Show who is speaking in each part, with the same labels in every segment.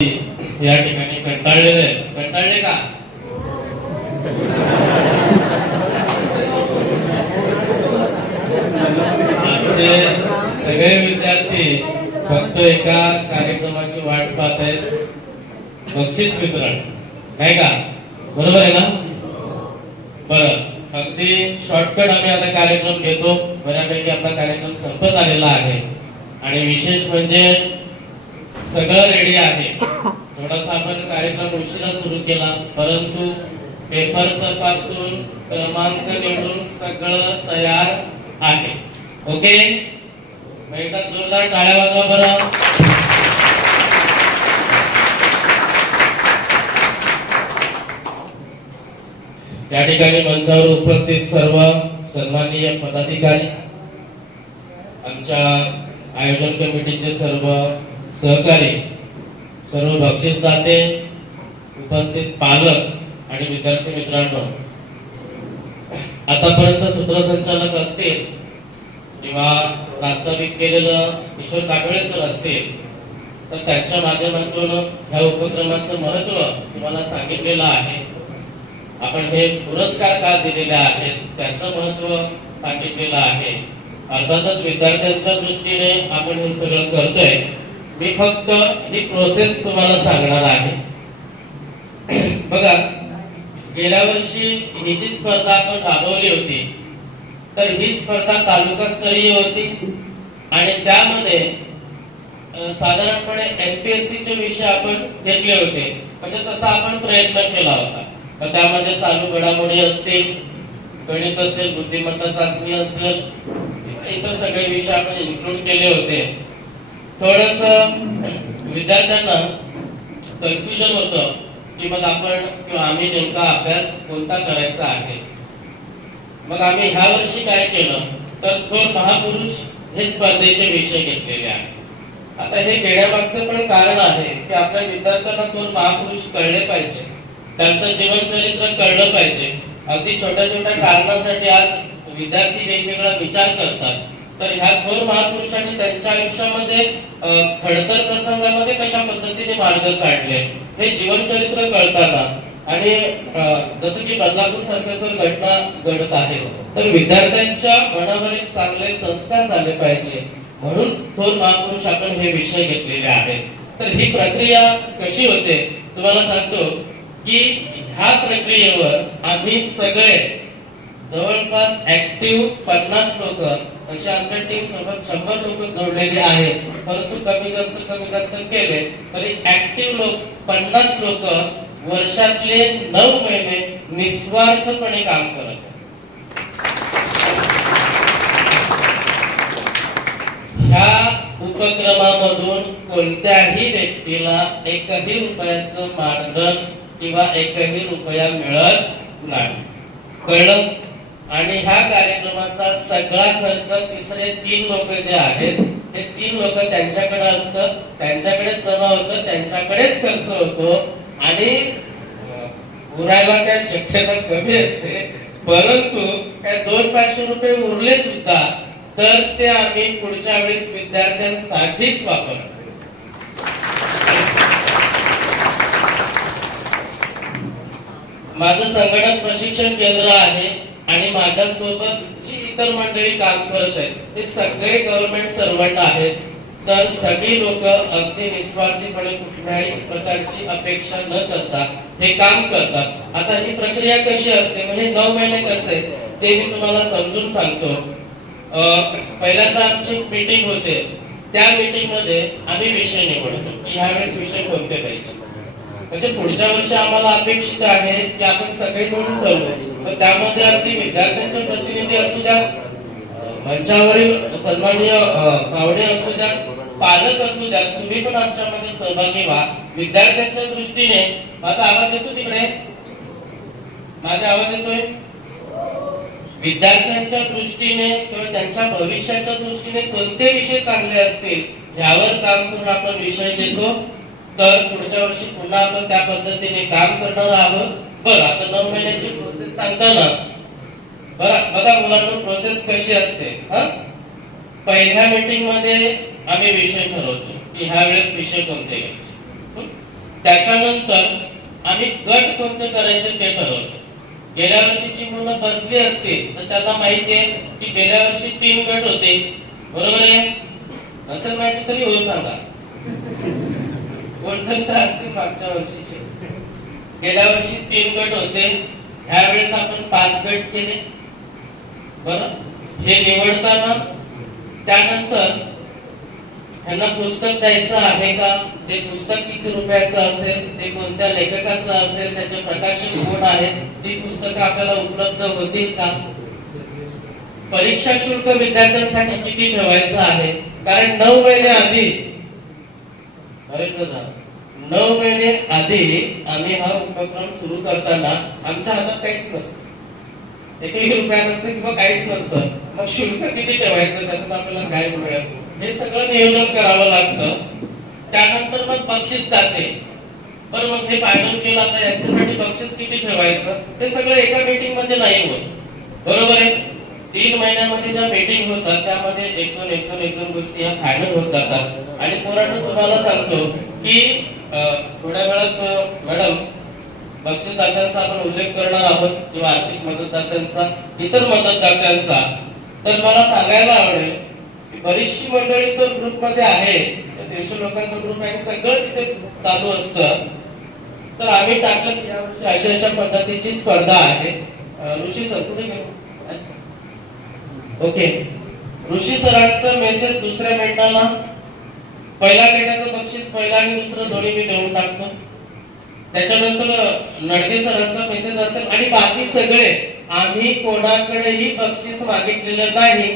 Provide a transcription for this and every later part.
Speaker 1: या ठिकाणी कंटाळलेले आहेत. कंटाळले का? आमचे सगळे विद्यार्थी फक्त एका कार्यक्रमाची वाट पाहत आहेत. बक्षीस वितरण. नाही का? बरोबर आहे ना? बरं. अगदी शॉर्टकट आम्ही आता कार्यक्रम घेतो. बऱ्यापैकी आपला कार्यक्रम संपत आलेला आहे. आणि विशेष म्हणजे सगळं रेडी आहे. थोडासा आपण कार्यक्रम उशिरा सुरू केला परंतु पेपर तपासून क्रमांक निवडून सगळं तयार आहे. ओके एकदा जोरदार टाळ्या वाजवा बरं. या ठिकाणी मंचावर उपस्थित सर्व सन्माननीय पदाधिकारी आमच्या आयोजन कमिटीचे सर्व सहकारी सर्व बक्षीसदाते उपस्थित पालक आणि विद्यार्थी मित्रांनो आतापर्यंत सूत्रसंचालक असतील किंवा प्रास्ताविक केलेलं किशोर काकडे सर असतील तर त्यांच्या माध्यमातून ह्या उपक्रमाचं महत्त्व तुम्हाला सांगितलेलं आहे. आपण हे पुरस्कार का दिलेले आहेत त्याचं महत्त्व सांगितलेलं आहे. अर्थातच विद्यार्थ्यांच्या दृष्टीने आपण हे सगळं करतोय. मी फक्त ही प्रोसेस तुम्हाला सांगणार आहे. बघा गेल्या वर्षी ही जी स्पर्धा आपण राबवली होती तर ही स्पर्धा तालुकास्तरीय होती. आणि त्यामध्ये साधारणपणे एमपीएससी चे विषय आपण घेतले होते. म्हणजे तसा आपण प्रयत्न केला होता. मग त्यामध्ये चालू घडामोडी असतील गणित असेल बुद्धिमत्ता चाचणी असेल इतर सगळे विषय आपण इन्क्लूड केले होते. थोडस विद्यार्थ्यांना कन्फ्युजन होतं की मग आपण किंवा आम्ही नेमका अभ्यास कोणता करायचा आहे? मग आम्ही ह्या वर्षी काय केलं? तर थोर महापुरुष हे स्पर्धेचे विषय घेतलेले आहे आता हे घेण्यामागचं पण कारण आहे की आपल्या विद्यार्थ्यांना थोर महापुरुष कळले पाहिजे. त्यांचं जीवनचरित्र कळलं पाहिजे. अगदी छोट्या छोट्या कारणासाठी आज विद्यार्थी वेगवेगळा विचार करतात. तर ह्या थोर महापुरुषांनी त्यांच्या आयुष्यामध्ये खडतर प्रसंगामध्ये कशा पद्धतीने मार्ग काढले हे जीवनचरित्र कळताना आणि जसं की बदलापूर सारखं जर घटना घडत आहे तर विद्यार्थ्यांच्या मनावर एक चांगले संस्कार झाले पाहिजे. म्हणून थोर महापुरुष आपण हे विषय घेतलेले आहेत. तर ही प्रक्रिया कशी होते तुम्हाला सांगतो की ह्या प्रक्रियेवर आम्ही सगळे जवळपास ऍक्टिव्ह पन्नास लोक अशा आमच्या टीम सोबत शंभर लोक जोडलेले आहेत. परंतु कमी जास्त कमी जास्त केले तरी ऍक्टिव्ह लोक पन्नास लोक वर्षातले नऊ महिने निस्वार्थपणे काम करत ह्या उपक्रमामधून कोणत्याही व्यक्तीला एकही रुपयाचं मानधन किंवा एकही रुपया मिळत नाही. कळलं? आणि ह्या कार्यक्रमाचा सगळा खर्च तिसरे तीन लोक जे आहेत हे तीन लोक त्यांच्याकडे असतं त्यांच्याकडेच जमा होतं त्यांच्याकडेच खर्च होतो आणि उरायला काय शक्यता कमी असते. परंतु काय दोन पाचशे रुपये उरले सुद्धा तर ते आम्ही पुढच्या वेळेस विद्यार्थ्यांसाठीच वापरतो. माझं संगणक प्रशिक्षण केंद्र आहे. आणि माझ्यासोबत जी इतर मंडळी काम करत आहेत हे सगळे गव्हर्नमेंट सर्वंट आहेत. तर सगळी लोक अगदी निस्वार्थीपणे कुठल्याही प्रकारची अपेक्षा न करता हे काम करतात. आता ही प्रक्रिया कशी असते म्हणजे नऊ महिने कसे ते मी तुम्हाला समजून सांगतो. पहिल्यांदा आमची मीटिंग होते. त्या मीटिंगमध्ये आम्ही विषय निवडतो की ह्यावेळेस विषय कोणते पाहिजे? म्हणजे पुढच्या वर्षी आम्हाला अपेक्षित आहे की आपण सगळे मिळून ठरवू तर त्यामध्ये अगदी विद्यार्थ्यांचे प्रतिनिधी असू द्या मंचावरील सन्माननीय पाहुणे असू द्या पालक असू द्या तुम्ही पण आमच्यामध्ये सहभागी व्हा. विद्यार्थ्यांच्या दृष्टीने माझा आवाज येतो तिकडे? माझा आवाज येतोय? विद्यार्थ्यांच्या दृष्टीने किंवा त्यांच्या भविष्याच्या दृष्टीने कोणते विषय चांगले असतील यावर काम करून आपण विषय घेतो. तर पुढच्या वर्षी पुन्हा आपण त्या पद्धतीने काम करणार आहोत. बरं आता नऊ महिन्याची प्रोसेस सांगताना. बरं बघा मुलांना प्रोसेस कशी असते. हा? पहिल्या मीटिंगमध्ये आम्ही विषय ठरवतो की ह्या वेळेस विषय कोणते घ्यायचे. त्याच्यानंतर आम्ही गट कोणते करायचे ते ठरवतो. गेल्या वर्षीची मुलं बसली असतील तर त्यांना माहिती आहे की गेल्या वर्षी तीन गट होते. बरोबर आहे? असेल माहिती तरी हो सांगा. कोणतरी असते मागच्या वर्षीचे गेल्या वर्षी तीन गट होते. ह्या वेळेस आपण पाच गट केले. बर? हे निवडताना त्यानंतर ह्यांना पुस्तक द्यायचं आहे का? ते पुस्तक किती रुपयाचं असेल? ते कोणत्या लेखकाचं असेल? त्याचे प्रकाशन कोण आहेत ती पुस्तकं आपल्याला उपलब्ध होतील का? परीक्षा शुल्क विद्यार्थ्यांसाठी किती ठेवायचं आहे? कारण नऊ महिने आधी बरेच दादा नऊ महिने आधी आम्ही हा उपक्रम सुरू करताना आमच्या हातात काहीच नसतं. एकही रुपया नसतं किंवा काहीच नसतं. मग शुल्क किती ठेवायचं? त्यातून आपल्याला काय मिळेल? हे सगळं नियोजन करावं लागतं. त्यानंतर मग बक्षीस जाते. पण मग हे फायनल केलं आता यांच्यासाठी बक्षीस किती ठेवायचं? हे सगळं एका मीटिंगमध्ये नाही होत. बरोबर आहे? तीन महिन्यामध्ये ज्या मीटिंग होतात त्यामध्ये एक दोन एक दोन एक दोन गोष्टी या फायनल होत जातात. आणि पोरांनो तुम्हाला सांगतो की थोड्या वेळात मॅडम बक्षीसदात्यांचा आपण उल्लेख करणार आहोत किंवा आर्थिक मदतदात्यांचा इतर मदतदात्यांचा. तर मला सांगायला आवडेल की बरीचशी मंडळी तर ग्रुपमध्ये आहे. तर दीडशे लोकांचा ग्रुप आहे सगळं तिथे चालू असतं. तर आम्ही टाकलं की यावर्षी अशा अशा पद्धतीची स्पर्धा आहे. ऋषी सर कुठे ओके. ऋषी सरांचा मेसेज दुसऱ्या मिनिटाला. पहिल्या गटाचं बक्षीस पहिला मी देऊन टाकतो. त्याच्यानंतर नडगे सरांचा मेसेज असेल आणि बाकी सगळे आम्ही कोणाकडेही बक्षीस मागितलेलं नाही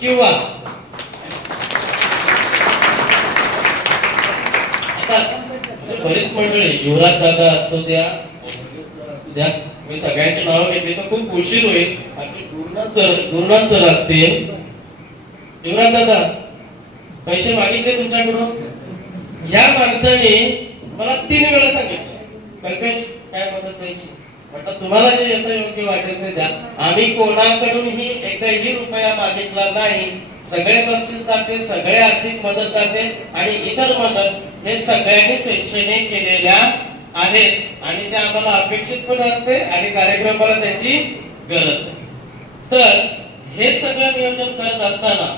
Speaker 1: किंवा बरीच मंडळी युवराज दादा असो द्या द्या मी सगळ्यांची नावं घेतली तर खूप उशीर होईल. आमचे गुरुनाथ सर गुरुनाथ सर असतील. युवराज दादा पैसे मागितले तुमच्याकडून? या माणसाने मला तीन वेळा सांगितलं. कल्पेश काय मदत द्यायची म्हटलं तुम्हाला जे येतं योग्य वाटेल ते द्या. आम्ही कोणाकडूनही एकही रुपया मागितला नाही. सगळे बक्षीस दाते सगळे आर्थिक मदत दाते आणि इतर मदत हे सगळ्यांनी स्वेच्छेने केलेल्या आहेत. आणि ते आम्हाला अपेक्षित पण असते आणि कार्यक्रमाला त्याची गरज आहे. तर हे सगळं नियोजन करत असताना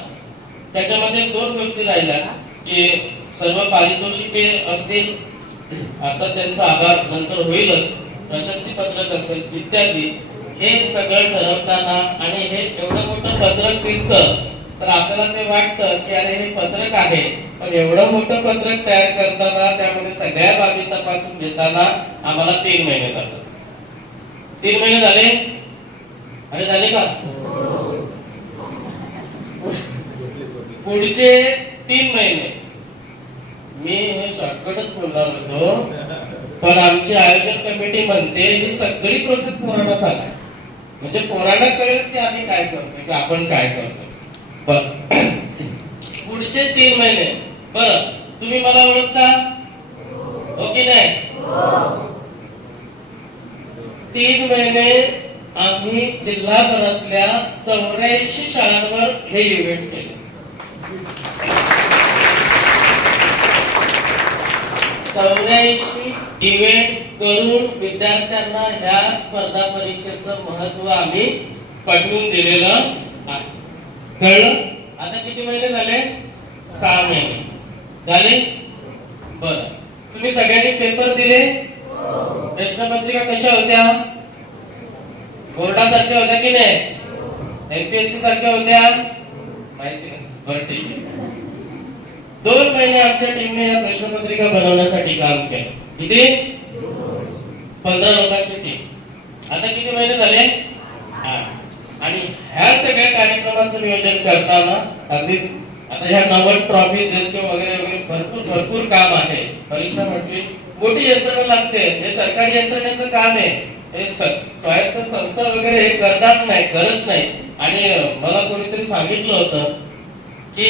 Speaker 1: त्याच्यामध्ये दोन गोष्टी राहिल्या. की सर्व पारितोषिके असतील आता त्यांचा आभार नंतर होईलच प्रशस्ती पत्रक असेल इत्यादी हे सगळं ठरवताना आणि हे एवढं मोठं पत्रक दिसतं तर आपल्याला ते वाटतं की अरे हे पत्रक आहे पण एवढं मोठं पत्रक तयार करताना त्यामध्ये सगळ्या बाबी तपासून घेताना आम्हाला तीन महिने जातात. तीन महिने झाले? अरे झाले का? पुढचे तीन महिने. मी हे शॉर्टकटच बोलणार होतो. पण आमची आयोजन कमिटी म्हणते ही सगळी प्रोसेस पोरांना सांगा. म्हणजे पोरांना कळेल की आम्ही काय करतोय की आपण काय करतोय. बर. पुढचे तीन महिने. बर. तुम्ही मला ओळखता? हो की नाही? तीन महिने आम्ही जिल्हाभरातल्या चौऱ्याऐंशी शाळांवर हे इव्हेंट केले. चौऱ्याऐंशी इव्हेंट करून विद्यार्थ्यांना ह्या स्पर्धा परीक्षेचं महत्त्व आम्ही पटवून दिलेलं आहे. कळलं? आता किती महिने झाले? सहा महिने. झाले? बर. तुम्ही सगळ्यांनी पेपर दिले? प्रश्नपत्रिका कशा होत्या? बोर्डासारख्या होत्या की नाही? एमपीएससी सारख्या होत्या? माहिती नसेल बरं ठीक आहे. दोन महिने आमच्या टीमने या प्रश्नपत्रिका बनवण्यासाठी काम केलं. किती? पंधरा लोकांची टीम आता किती महिने झाले? आणि ह्या सगळ्या कार्यक्रमाचं नियोजन करताना अगदीच आता ह्या नव्वद ट्रॉफीज आहेत किंवा वगैरे वगैरे भरपूर भरपूर काम आहे. परीक्षा म्हटली मोठी यंत्रणा लागते. हे सरकारी यंत्रणेचं काम आहे. हे स्वायत्त संस्था वगैरे हे करतात नाही करत नाही. आणि मला कोणीतरी सांगितलं होतं की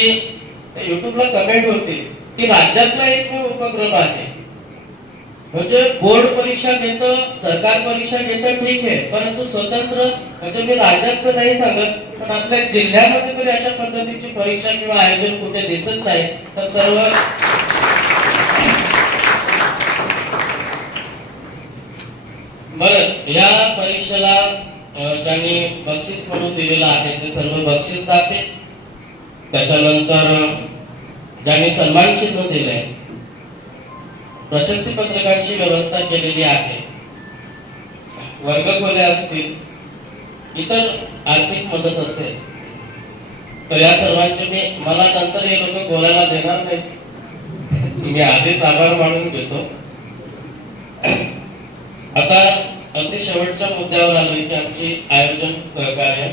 Speaker 1: युट्यूबला कमेंट होते की राज्यातला एकमेव उपक्रम आहे. म्हणजे बोर्ड परीक्षा घेतं सरकार परीक्षा घेतं ठीक आहे परंतु स्वतंत्र म्हणजे मी राज्यात तर नाही सांगत पण आपल्या जिल्ह्यामध्ये तरी अशा पद्धतीची परीक्षा किंवा आयोजन कुठे दिसत नाही तर सर्व बरं या परीक्षेला ज्यांनी बक्षीस म्हणून दिलेलं आहे ते सर्व बक्षीस दाते त्याच्यानंतर ज्यांनी सन्मान चिन्ह प्रशस्ती पत्रकांची व्यवस्था केलेली आहे. वर्गखोल्या असतील इतर आर्थिक मदत असेल तर या सर्वांचे मी मला नंतर हे लोक बोलायला देणार नाही मी आधीच आभार मानून घेतो. आता अगदी शेवटच्या मुद्द्यावर आलो की आमची आयोजन सहकार्य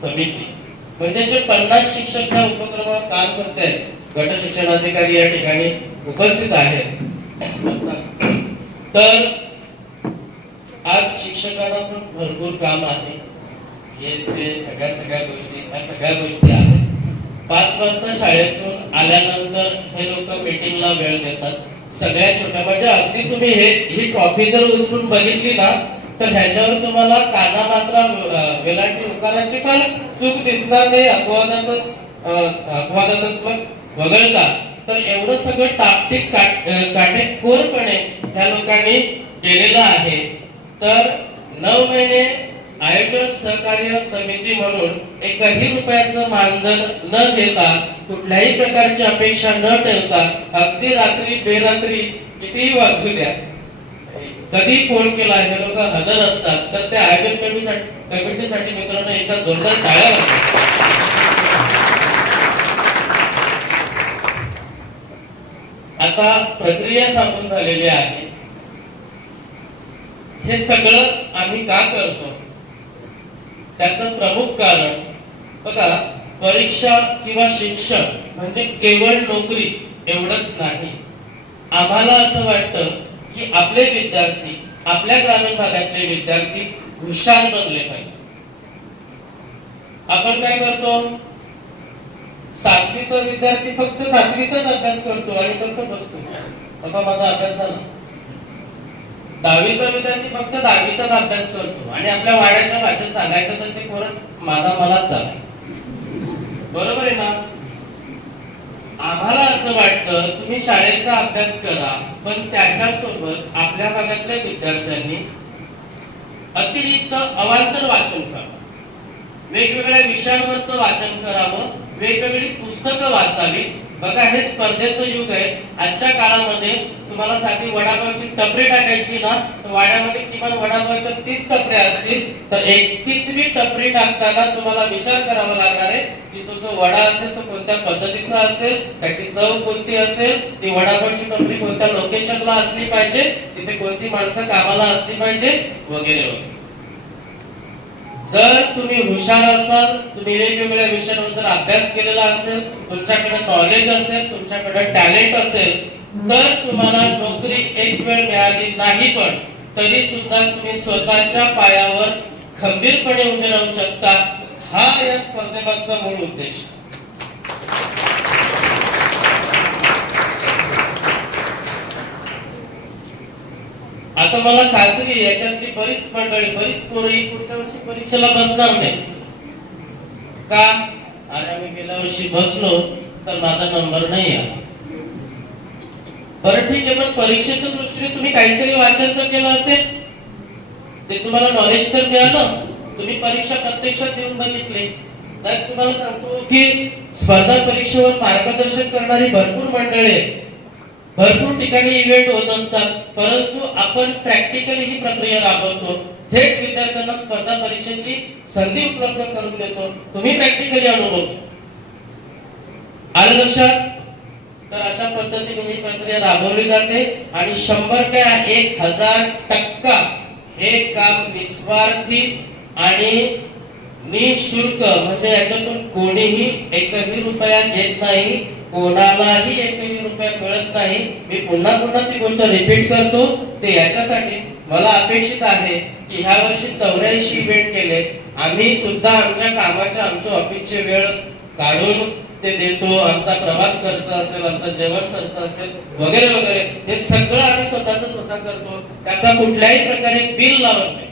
Speaker 1: समिती म्हणजे जे पन्नास शिक्षक ह्या उपक्रमावर काम करत आहेत गट शिक्षणाधिकारी या ठिकाणी उपस्थित आहेत. तर आज शिक्षकांना पण भरपूर काम आहे. हे ते सगळ्या सगळ्या गोष्टी ह्या सगळ्या गोष्टी आहेत. पाच वाजता शाळेतून आल्यानंतर हे लोक मीटिंगला वेळ देतात. सगळ्या छोट्या म्हणजे अगदी तुम्ही हे ही ट्रॉफी जर उचलून बघितली ना तर ह्याच्यावर तुम्हाला काना मात्रा वेलांटी उकाराची पण चूक दिसणार नाही अपवादात अं, अपवादात्मक वगळता. तर एवढं सगळं टापटीप काट काटेकोरपणे ह्या लोकांनी केलेलं आहे. तर नऊ महिने आयोजन सहकार्य समिती म्हणून एकही रुपयाचं मानधन न घेता कुठल्याही प्रकारची अपेक्षा न ठेवता अगदी रात्री बेरात्री कितीही वाचू द्या कधी फोन केला हे लोक हजर असतात तर त्या आयोजन कमिटीसाठी कमिटीसाठी मित्रांनो एकदा जोरदार टाळ्या आता प्रक्रिया सांगून झालेली आहे. हे सगळं आम्ही का करतो? त्याचं प्रमुख कारण बघा परीक्षा किंवा शिक्षण म्हणजे केवळ नोकरी एवढंच नाही. आम्हाला असं वाटतं की आपले विद्यार्थी आपल्या ग्रामीण भागातले विद्यार्थी हुशार बनले पाहिजे. आपण काय करतो? सातवीचा विद्यार्थी फक्त सातवीचाच अभ्यास करतो आणि फक्त बसतो. बाबा माझा अभ्यास झाला. दहावीचा विद्यार्थी फक्त दहावीचाच अभ्यास करतो आणि आपल्या वाड्याच्या भाषेत सांगायचं तर ते परत माझा मलाच झाला बरोबर आहे ना? आम्हाला असं वाटतं तुम्ही शाळेचा अभ्यास करा पण त्याच्यासोबत आपल्या भागातल्या विद्यार्थ्यांनी अतिरिक्त अवांतर वाचन करा. वेगवेगळ्या विषयांवरचं वाचन करावं वेगवेगळी पुस्तकं वाचावी बघा हे स्पर्धेचं युग आहे. आजच्या काळामध्ये तुम्हाला साधी वडापावची टपरी टाकायची ना तर वाड्यामध्ये किमान वडापावच्या तीस टपऱ्या असतील तर एकतीसवी टपरी टाकताना तुम्हाला विचार करावा लागणार आहे की तो जो वडा असेल तो कोणत्या पद्धतीचा असेल त्याची चव कोणती असेल ती वडापावची टपरी कोणत्या लोकेशनला असली पाहिजे तिथे कोणती माणसं कामाला असली पाहिजे वगैरे वगैरे. जर तुम्ही हुशार असाल तुम्ही वेगवेगळ्या विषयांबद्दल अभ्यास केलेला असेल तुमच्याकडे नॉलेज असेल तुमच्याकडे टॅलेंट असेल तर तुम्हाला नोकरी एक वेळ मिळाली नाही पण तरी सुद्धा तुम्ही स्वतःच्या पायावर खंबीरपणे उभे राहू शकता. हा या स्पर्धेमागचा मूळ उद्देश. आता मला खात्री आहे, याच्यातली बरीच मंडळी बरीच पोरं ही पुढच्या वर्षी परीक्षेला बसणार नाही का? अरे आम्ही गेल्या वर्षी बसलो तर माझा नंबर नाही आला. बरं ठीक आहे पण परीक्षेच्या दृष्टीने तुम्ही काहीतरी वाचन तर केलं असेल. ते तुम्हाला नॉलेज तर मिळालं. तुम्ही परीक्षा प्रत्यक्षात देऊन बघितले. तर तुम्हाला सांगतो की स्पर्धा परीक्षेवर मार्गदर्शन करणारी भरपूर मंडळी आहेत. भरपूर ठिकाणी इव्हेंट होत असतात. परंतु आपण प्रॅक्टिकली ही प्रक्रिया राबवतो. थेट विद्यार्थ्यांना स्पर्धा परीक्षेची संधी उपलब्ध करून देतो. तुम्ही प्रॅक्टिकली अनुभव. आलं लक्षात? तर अशा पद्धतीने ही प्रक्रिया राबवली जाते. आणि शंभर काय एक हजार टक्का हे काम निस्वार्थी आणि निशुल्क म्हणजे याच्यातून कोणीही एकही रुपया घेत नाही. कोणालाही एकही रुपया मिळत नाही. मी पुन्हा पुन्हा ती गोष्ट रिपीट करतो. ते याच्यासाठी मला अपेक्षित आहे की ह्या वर्षी चौऱ्याऐंशी इव्हेंट केले. आम्ही सुद्धा आमच्या कामाच्या आमच्या ऑफिसचे वेळ काढून ते देतो. आमचा प्रवास खर्च असेल आमचा जेवण खर्च असेल वगैरे वगैरे. हे सगळं आम्ही स्वतःच स्वतः करतो. त्याचा कुठल्याही प्रकारे बिल लावत नाही.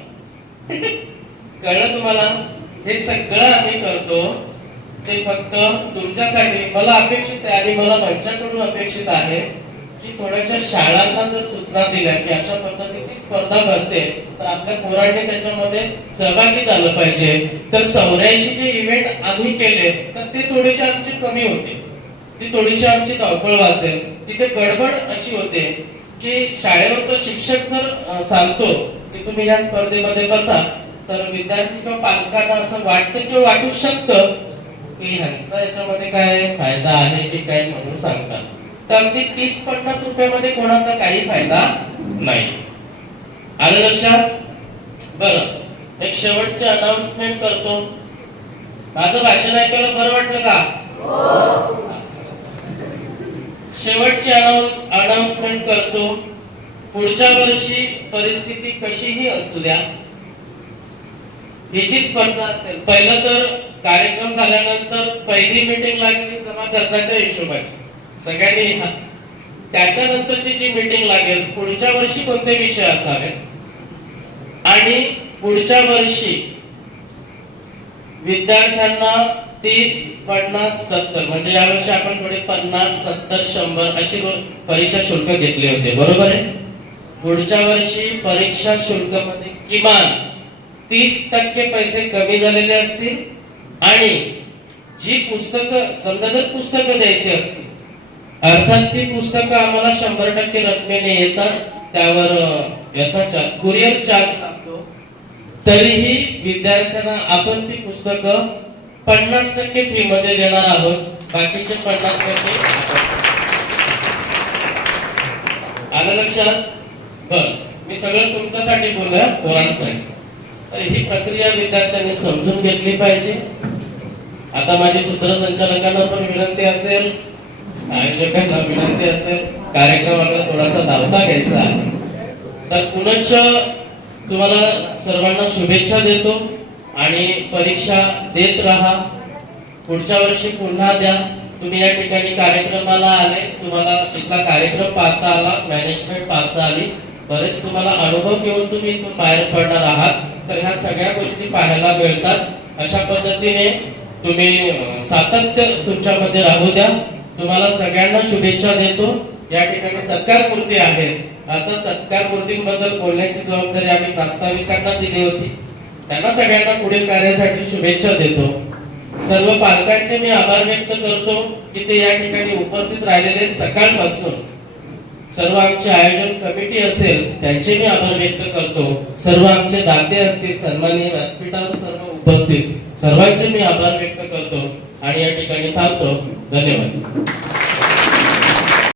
Speaker 1: कळलं तुम्हाला? हे सगळं आम्ही करतो. ते फक्त तुमच्यासाठी. मला अपेक्षित आहे आणि मला मंचाकडून अपेक्षित आहे की थोड्याशा शाळांना जर सूचना दिल्या की अशा पद्धतीची स्पर्धा भरते तर आपल्या पोरांनी त्याच्यामध्ये सहभागी झालं पाहिजे. तर चौऱ्याऐंशी जे इव्हेंट आम्ही केले तर ते थोडेसे आमचे कमी होते. ती थोडीशी आमची धावपळ वाचेल. तिथे गडबड अशी होते की शाळेवरचा शिक्षक जर सांगतो की तुम्ही या स्पर्धेमध्ये बसा तर विद्यार्थी किंवा पालकांना असं वाटतं किंवा वाटू शकतं की ह्यांचा याच्यामध्ये काय फायदा आहे की काय म्हणून सांगतात. तर अगदी तीस पन्नास रुपयामध्ये कोणाचा काही फायदा नाही. आलं लक्षात? बरं. एक शेवटचे अनाउन्समेंट करतो. माझं भाषण ऐकायला बरं वाटलं का? शेवटची अनाउन्समेंट करतो. पुढच्या वर्षी परिस्थिती कशीही असू द्या ही जी स्पर्धा असेल. पहिलं तर कार्यक्रम झाल्यानंतर पहिली मीटिंग लागली जमा खर्चाच्या हिशोबाची. सगळ्यांनी त्याच्यानंतरची जी मीटिंग लागेल पुढच्या वर्षी कोणते विषय असावे? आणि पुढच्या वर्षी विद्यार्थ्यांना तीस पन्नास सत्तर म्हणजे यावर्षी आपण थोडे पन्नास सत्तर शंभर अशी परीक्षा शुल्क घेतले होते. बरोबर आहे? पुढच्या वर्षी परीक्षा शुल्कमध्ये किमान तीस टक्के पैसे कमी झालेले असतील. आणि जी पुस्तकं समजा जर पुस्तकं द्यायची असतील अर्थात ती पुस्तकं आम्हाला शंभर टक्के रकमेने येतात त्यावर याचा चार्ज कुरिअर चार्ज लागतो. तरीही विद्यार्थ्यांना आपण ती पुस्तकं पन्नास टक्के फी मध्ये देणार आहोत बाकीचे पन्नास टक्के आलं लक्षात? बर मी सगळं तुमच्यासाठी बोलूया पोरांसाठी. तर ही प्रक्रिया विद्यार्थ्यांनी समजून घेतली पाहिजे. आता माझी सूत्रसंचालकांना पण विनंती असेल आयोजकांना विनंती असेल कार्यक्रमाला थोडासा धावता घ्यायचा आहे. तर पुनश्च तुम्हाला सर्वांना शुभेच्छा देतो आणि परीक्षा देत राहा. पुढच्या वर्षी पुन्हा द्या. तुम्ही या ठिकाणी कार्यक्रमाला आले तुम्हाला इथला कार्यक्रम पाहता आला मॅनेजमेंट पाहता आली. बरेच तुम्हाला अनुभव घेऊन तुम्ही बाहेर पडणार आहात. तर ह्या सगळ्या गोष्टी पाहायला मिळतात. अशा पद्धतीने तुम्ही सातत्य तुमच्यामध्ये राहू द्या. तुम्हाला सगळ्यांना शुभेच्छा देतो. या ठिकाणी सत्कार मूर्ती आहे. आता सत्कार मूर्तींबद्दल बोलण्याची जबाबदारी आम्ही प्रास्ताविकांना दिली होती. त्यांना सगळ्यांना पुढील कार्यासाठी शुभेच्छा देतो. सर्व पालकांचे मी आभार व्यक्त करतो की ते या ठिकाणी उपस्थित राहिलेले सकाळपासून. सर्व आमचे आयोजन कमिटी असेल त्यांचे मी आभार व्यक्त करतो. सर्व आमचे दाते असतील सन्माननीय व्यासपीठावर सर्व उपस्थित सर्वांचे मी आभार व्यक्त करतो. आणि या ठिकाणी थांबतो. धन्यवाद.